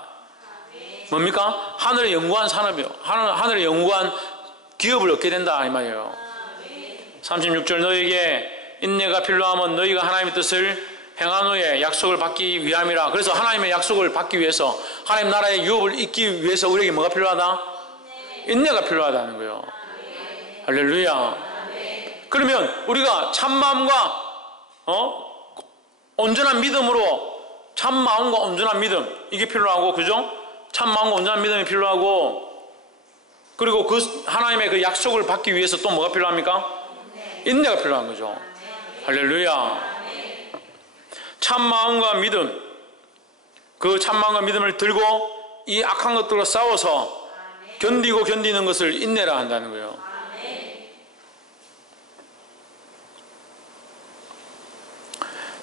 뭡니까? 하늘의 영구한 산업이요. 하늘의 영구한 기업을 얻게 된다 이 말이에요. 36절 너희에게 인내가 필요하면 너희가 하나님의 뜻을 행한 후에 약속을 받기 위함이라. 그래서 하나님의 약속을 받기 위해서 하나님 나라의 유업을 잇기 위해서 우리에게 뭐가 필요하다? 인내가 필요하다는 거예요. 할렐루야. 그러면 우리가 참마음과 온전한 믿음으로 참마음과 온전한 믿음 이게 필요하고 그죠? 참마음과 온전한 믿음이 필요하고 그리고 그 하나님의 그 약속을 받기 위해서 또 뭐가 필요합니까? 인내가 필요한 거죠. 할렐루야. 참마음과 믿음 그 참마음과 믿음을 들고 이 악한 것들과 싸워서 견디고 견디는 것을 인내라 한다는 거예요.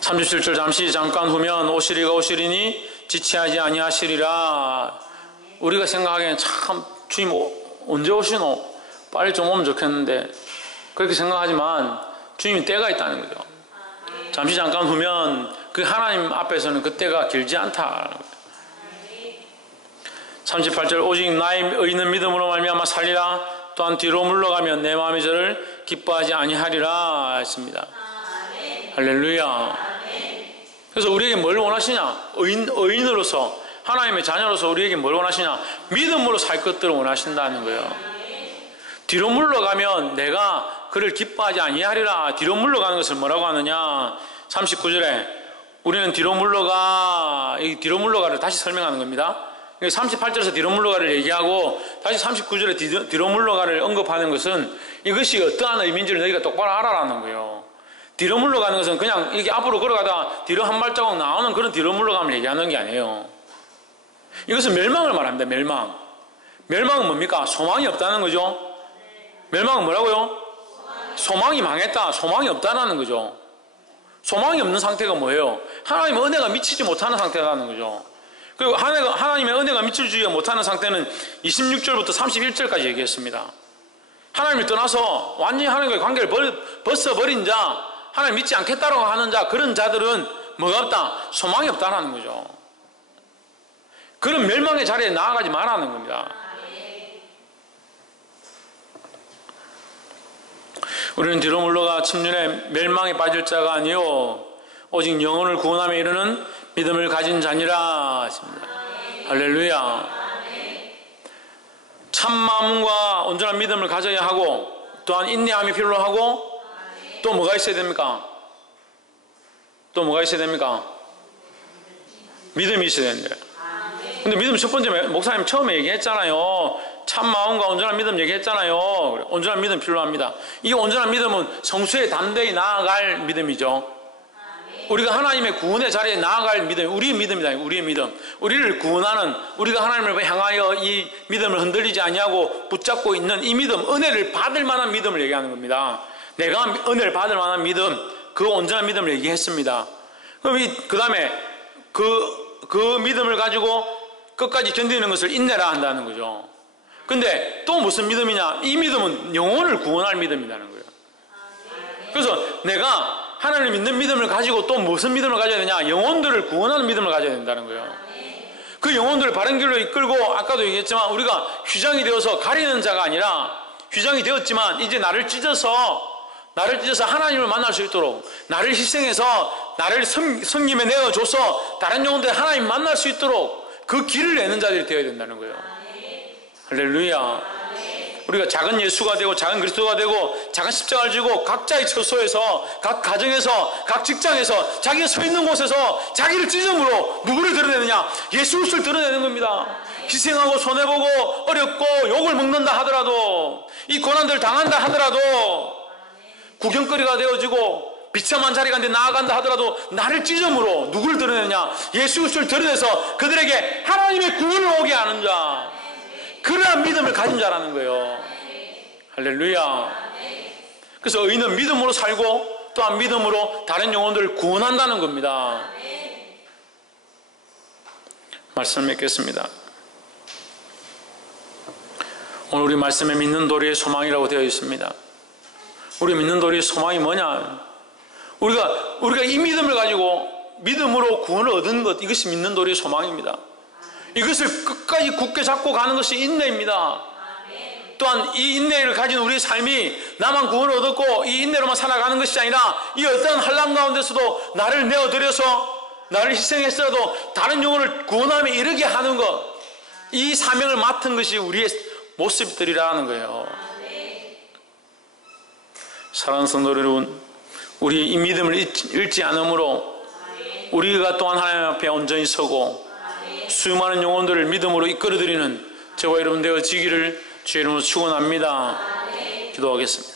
37절 잠깐 후면 오시리가 오시리니 지체하지 아니하시리라. 우리가 생각하기에는 참 주님 언제 오시노? 빨리 좀 오면 좋겠는데 그렇게 생각하지만 주님이 때가 있다는 거죠. 잠시 잠깐 후면 그 하나님 앞에서는 그 때가 길지 않다. 38절 오직 나의 의는 믿음으로 말미암아 살리라. 또한 뒤로 물러가면 내 마음이 저를 기뻐하지 아니하리라 했습니다. 할렐루야. 그래서 우리에게 뭘 원하시냐? 의인으로서 하나님의 자녀로서 우리에게 뭘 원하시냐? 믿음으로 살 것들을 원하신다는 거예요. 뒤로 물러가면 내가 그를 기뻐하지 아니하리라. 뒤로 물러가는 것을 뭐라고 하느냐? 39절에 우리는 뒤로 물러가, 이 뒤로 물러가를 다시 설명하는 겁니다. 38절에서 뒤로 물러가를 얘기하고 다시 39절에 뒤로 물러가를 언급하는 것은 이것이 어떠한 의미인지를 너희가 똑바로 알아라는 거예요. 뒤로 물러가는 것은 그냥 이렇게 앞으로 걸어가다가 뒤로 한 발자국 나오는 그런 뒤로 물러감을 얘기하는 게 아니에요. 이것은 멸망을 말합니다. 멸망. 멸망은 뭡니까? 소망이 없다는 거죠. 멸망은 뭐라고요? 소망이 망했다. 소망이 없다는 거죠. 소망이 없는 상태가 뭐예요? 하나님의 은혜가 미치지 못하는 상태라는 거죠. 그리고 하나님의 은혜가 미치지 못하는 상태는 26절부터 31절까지 얘기했습니다. 하나님을 떠나서 완전히 하나님과의 관계를 벗어버린 자, 하나님 믿지 않겠다라고 하는 자, 그런 자들은 뭐가 없다? 소망이 없다라는 거죠. 그런 멸망의 자리에 나아가지 말라는 겁니다. 우리는 뒤로 물러가 침륜에 멸망에 빠질 자가 아니요 오직 영혼을 구원함에 이르는 믿음을 가진 자니라 하십니다. 할렐루야. 참마음과 온전한 믿음을 가져야 하고 또한 인내함이 필요하고 또 뭐가 있어야 됩니까? 또 뭐가 있어야 됩니까? 믿음이 있어야 되는데. 근데 믿음 첫 번째 목사님 처음에 얘기했잖아요. 참마음과 온전한 믿음 얘기했잖아요. 온전한 믿음 필요합니다. 이 온전한 믿음은 성수에 담대히 나아갈 믿음이죠. 우리가 하나님의 구원의 자리에 나아갈 믿음, 우리의 믿음이다. 우리의 믿음. 우리를 구원하는, 우리가 하나님을 향하여 이 믿음을 흔들리지 아니하고 붙잡고 있는 이 믿음, 은혜를 받을 만한 믿음을 얘기하는 겁니다. 내가 은혜를 받을 만한 믿음, 그 온전한 믿음을 얘기했습니다. 그럼 그 다음에 그 믿음을 가지고 끝까지 견디는 것을 인내라 한다는 거죠. 근데 또 무슨 믿음이냐? 이 믿음은 영혼을 구원할 믿음이라는 거예요. 그래서 내가 하나님을 믿는 믿음을 가지고 또 무슨 믿음을 가져야 되냐? 영혼들을 구원하는 믿음을 가져야 된다는 거예요. 그 영혼들을 바른 길로 이끌고 아까도 얘기했지만 우리가 휘장이 되어서 가리는 자가 아니라 휘장이 되었지만 이제 나를 찢어서 하나님을 만날 수 있도록 나를 희생해서 나를 성김에 내어줘서 다른 영혼들 하나님 만날 수 있도록 그 길을 내는 자들이 되어야 된다는 거예요. 할렐루야. 우리가 작은 예수가 되고 작은 그리스도가 되고 작은 십자가를 지고 각자의 처소에서, 각 가정에서, 각 직장에서, 자기가 서 있는 곳에서 자기를 찢음으로 누구를 드러내느냐? 예수 그리스도를 드러내는 겁니다. 희생하고 손해보고 어렵고 욕을 먹는다 하더라도, 이 고난들을 당한다 하더라도, 구경거리가 되어지고 비참한 자리가 나아간다 하더라도 나를 찢음으로 누구를 드러내느냐? 예수 그리스도를 드러내서 그들에게 하나님의 구원을 오게 하는 자, 그러한 믿음을 가진 자라는 거예요. 할렐루야. 그래서 의인은 믿음으로 살고 또한 믿음으로 다른 영혼들을 구원한다는 겁니다. 말씀을 맺겠습니다. 오늘 우리 말씀에 믿는 도리의 소망이라고 되어 있습니다. 우리 믿는 도리의 소망이 뭐냐? 우리가 이 믿음을 가지고 믿음으로 구원을 얻은 것, 이것이 믿는 도리의 소망입니다. 이것을 끝까지 굳게 잡고 가는 것이 인내입니다. 또한 이 인내를 가진 우리의 삶이 나만 구원을 얻었고 이 인내로만 살아가는 것이 아니라 이 어떤 환난 가운데서도 나를 내어드려서 나를 희생했어도 다른 영혼을 구원함에 이르게 하는 것, 이 사명을 맡은 것이 우리의 모습들이라는 거예요. 사랑하는 성도 여러분, 우리 이 믿음을 잃지 않으므로 우리가 또한 하나님 앞에 온전히 서고 수많은 영혼들을 믿음으로 이끌어드리는 저와 여러분 되어지기를 주의 이름으로 축원합니다. 기도하겠습니다.